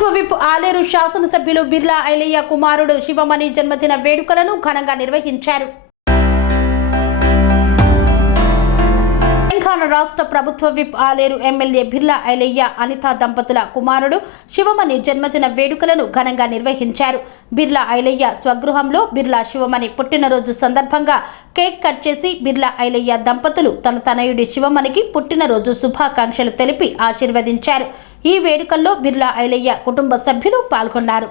ప్రభుత్వ విప్ ఆలేరు శాసనసభ్యులు బిర్లా ఐలయ్య కుమారుడు శివమణి జన్మదిన వేడుకలను ఘనంగా నిర్వహించారు. తెలంగాణ రాష్ట్ర ప్రభుత్వ విప్ ఆలేరు ఎమ్మెల్యే బిర్లా ఐలయ్య అనిత దంపతుల కుమారుడు శివమణి జన్మదిన వేడుకలను ఘనంగా నిర్వహించారు. బిర్లా ఐలయ్య స్వగృహంలో బిర్లా శివమణి పుట్టినరోజు సందర్భంగా కేక్ కట్ చేసి బిర్లా ఐలయ్య దంపతులు తన తనయుడి శివమణికి పుట్టినరోజు శుభాకాంక్షలు తెలిపి ఆశీర్వదించారు. ఈ వేడుకల్లో బిర్లా ఐలయ్య కుటుంబ సభ్యులు పాల్గొన్నారు.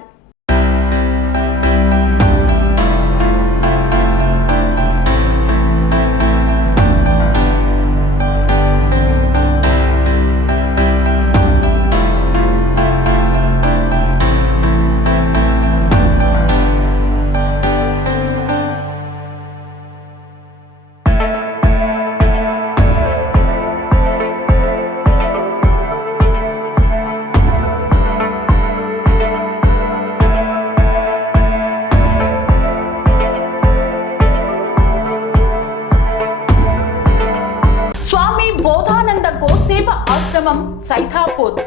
స్వామి బోధానంద గోసేవ ఆశ్రమం సైథాపూర్.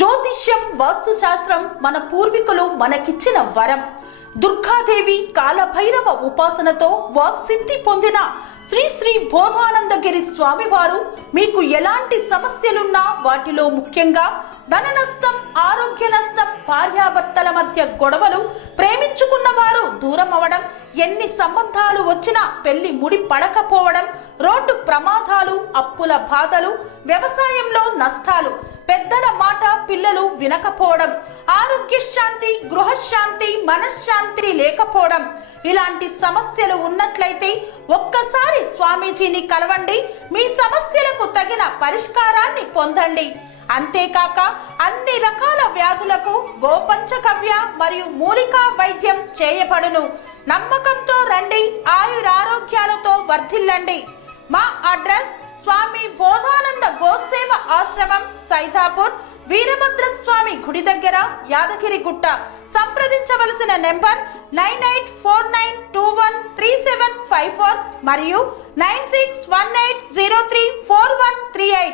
జ్యోతిష్యం వాస్తుశాస్త్రం మన పూర్వీకులు మనకిచ్చిన వరం. దుర్గాదేవి కాలభైరవ ఉపాసనతో వాక్సిద్ధి పొందిన శ్రీ శ్రీ బోధానందగిరి స్వామివారు మీకు ఎలాంటి సమస్యలున్నా, వాటిలో ముఖ్యంగా ధన నష్టం, ఆరోగ్య నష్టం, భార్యాభర్తల మధ్య గొడవలు, ప్రేమించుకున్న వారు దూరం అవడం, ఎన్ని సంబంధాలు వచ్చినా పెళ్లి ముడి పడకపోవడం, రోడ్డు ప్రమాదాలు, అప్పుల బాధలు, వ్యవసాయంలో నష్టాలు, పెద్దల మాట పిల్లలు వినకపోవడం, ఆరోగ్య శాంతి, గృహశాంతి, మనశ్శాంతి లేకపోవడం, ఇలాంటి సమస్యలు ఉన్నట్లయితే ఒక్కసారి స్వామీజీని కలవండి. మీ సమస్యలకు తగిన పరిష్కారాన్ని పొందండి. అంతేకాక అన్ని రకాల వ్యాధులకు గోపంచగవ్య మరియు మూలికా వైద్యం చేయబడును. నమ్మకంతో రండి, ఆయురారోగ్యాలతో వర్ధిల్లండి. మా అడ్రస్ స్వామి బోధానంద గోసేవ ఆశ్రమం సైథాపూర్, వీరభద్రస్వామి గుడి దగ్గర, యాదగిరిగుట్ట. సంప్రదించవలసిన నెంబర్ 9849213754 మరియు 9618034138.